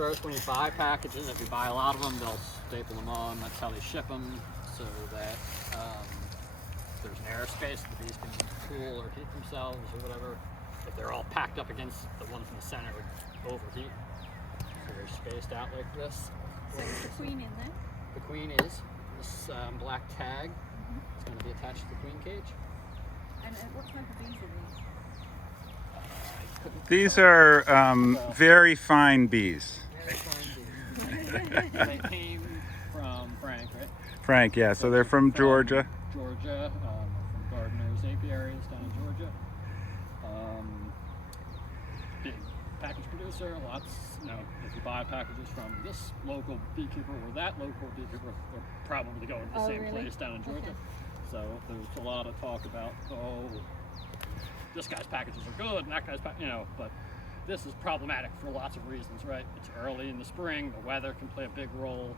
first when you buy packages. If you buy a lot of them, they'll staple them on. That's how they ship them, so that there's an airspace the bees can cool or heat themselves or whatever. If they're all packed up against the ones in the center, it would overheat. So they're spaced out like this. So is the queen in there? The queen is this black tag. It's going to be attached to the queen cage. And what type of bees are these? These are very fine bees. Very fine bees. They came from Frank, right? Frank, yeah. So they're from Georgia. Georgia, from Gardeners Apiaries down in Georgia. Big package producer. Lots, if you buy packages from this local beekeeper or that local beekeeper, they're probably going to the same place down in Georgia. Okay. So there's a lot of talk about, this guy's packages are good and that guy's but this is problematic for lots of reasons, right? It's early in the spring, the weather can play a big role,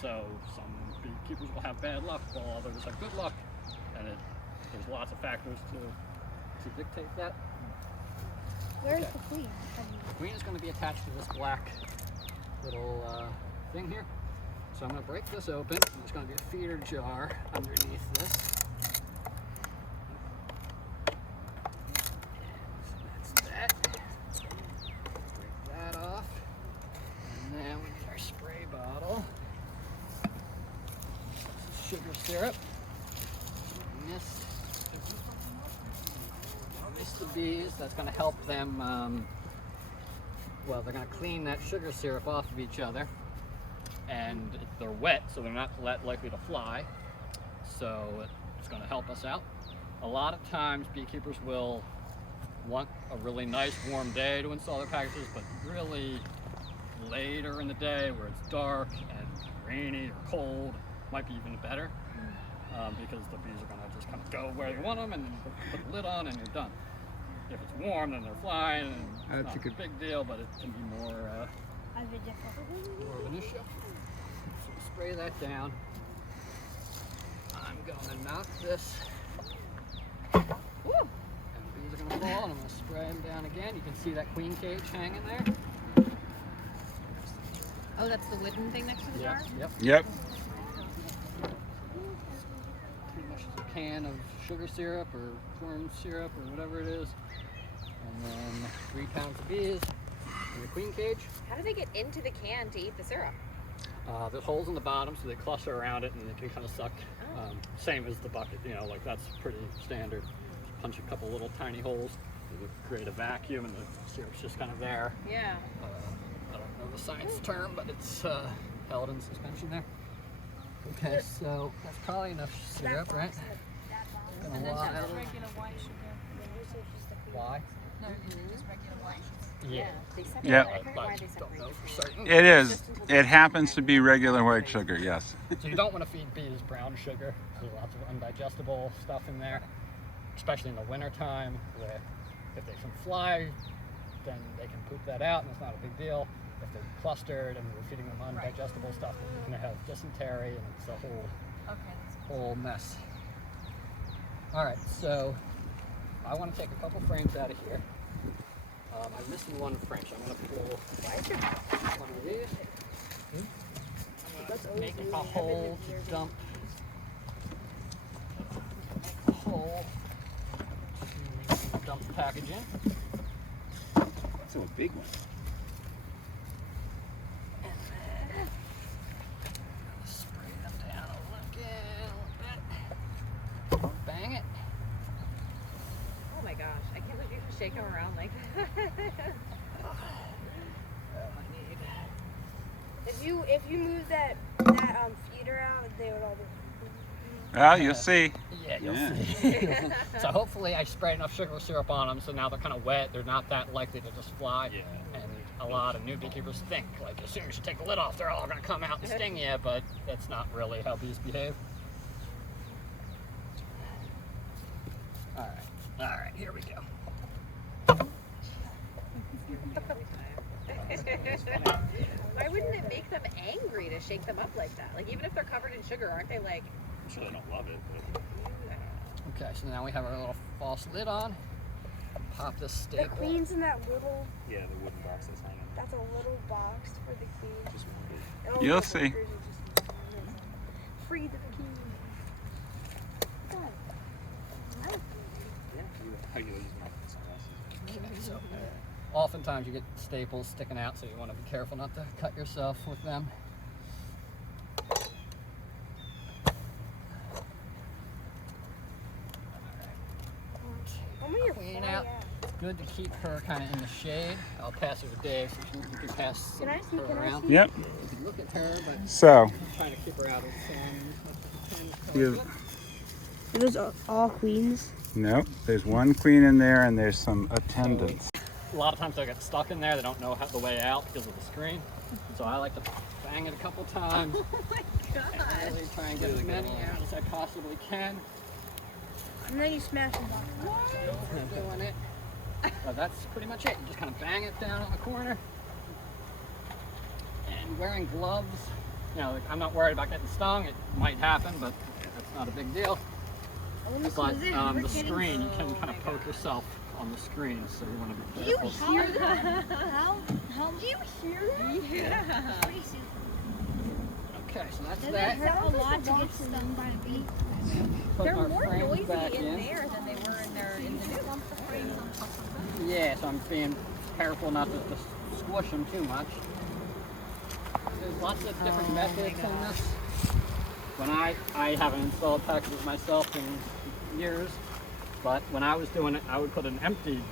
so some beekeepers will have bad luck while others have good luck, and there's lots of factors to dictate that. Where's the queen? The queen is going to be attached to this black little thing here. So I'm going to break this open. There's going to be a feeder jar underneath this. So that's that. Break that off. And then we need our spray bottle. Sugar syrup. Mist the bees. That's going to help them. They're going to clean that sugar syrup off of each other. And they're wet, so they're not likely to fly. So it's going to help us out. A lot of times beekeepers will want a really nice warm day to install their packages, but really later in the day where it's dark and rainy or cold might be even better, because the bees are going to just kind of go where you want them and then put the lid on and you're done. If it's warm, then they're flying, and it's not a big deal, but it can be more of an issue. So spray that down. I'm going to knock this. Woo! And the bees are going to fall, and I'm going to spray them down again. You can see that queen cage hanging there. Oh, that's the wooden thing next to the jar? Yep. Pretty much a can of sugar syrup or corn syrup or whatever it is. And then 3 pounds of bees in the queen cage. How do they get into the can to eat the syrup? There's holes in the bottom, so they cluster around it and they can kind of suck. Same as the bucket, that's pretty standard. Just punch a couple little tiny holes to create a vacuum, and the syrup's just kind of there. Yeah. I don't know the science term, but it's held in suspension there. Okay, so that's probably enough syrup, right? And then just regular white sugar. Why? No, just regular white sugar. Yeah. They separate. Yep. I forget why they separate. Don't know for certain. It is. It happens to be regular white sugar, yes. So you don't want to feed bees brown sugar. There's lots of undigestible stuff in there, especially in the winter time, where if they can fly, then they can poop that out and it's not a big deal. If they're clustered and we're feeding them undigestible stuff, they're going to have dysentery, and it's a whole mess. All right, so I want to take a couple frames out of here. I'm missing one frame, so I'm going to pull one of these. Make a hole to dump. A hole to dump the package in. That's a big one. And then spray them down a little bit. Bang it. Oh my gosh, I can't believe you can shake them around like that. If you move that feeder out, they would all be. Well, you'll see. Yeah, you'll see. So hopefully I sprayed enough sugar syrup on them, so now they're kind of wet. They're not that likely to just fly. Yeah. And a lot of new beekeepers think, like, as soon as you take the lid off, they're all going to come out and sting you, but that's not really how bees behave. All right, here we go. Why wouldn't it make them angry to shake them up like that? Like, even if they're covered in sugar, aren't they like... I'm sure they don't love it, but... Okay, so now we have our little false lid on. Pop this The staple. queen's in that little. Yeah, the wooden box that's hanging. That's a little box for queen. Just All You'll the see. workers are just free the king. God. how you use my sunglasses. So, oftentimes you get staples sticking out, so you want to be careful not to cut yourself with them. How many are Clean flying out. at? It's good to keep her kind of in the shade. I'll pass her to Dave so you can pass Can I see? her Can I around. see? Yep. You can look at her, but So, I'm trying to keep her out of the sun as much as I can. you Are those all queens? nope. There's one queen in there, and there's some attendants. A lot of times they'll get stuck in there. They don't know how the way out because of the screen. So I like to bang it a couple times. Oh my And really try and get as many out as I possibly can. And then you smash them off. Over doing it. So that's pretty much it. You just kind of bang it down on the corner. And wearing gloves, you know, like, I'm not worried about getting stung. It might happen, but that's not a big deal. But the screen, you can kind of poke yourself on the screen, so you want to be careful. Hear that? How do you hear that? Yeah. Pretty super. Okay, so that's Does it that. hurt a lot to get stung by a bee? Put They're our more frames noisy back in there than they were in the new. Yeah, so I'm being careful not to squish them too much. There's lots of different methods in this. When I haven't installed packages myself in years, but when I was doing it, I would put an empty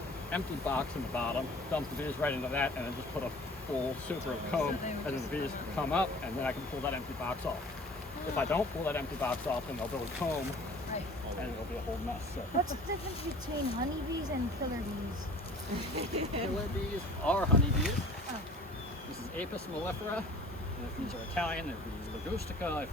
box in the bottom, dump the bees right into that, and then just put a full super comb, and then the bees come up, and then I can pull that empty box off. If I don't pull that empty box off, then they'll build a comb, Right. and it'll be a whole mess. So. What's the difference between honeybees and killer bees? Killer bees are honeybees. Oh. This is Apis mellifera. And if these are Italian, they'd be Ligustica. If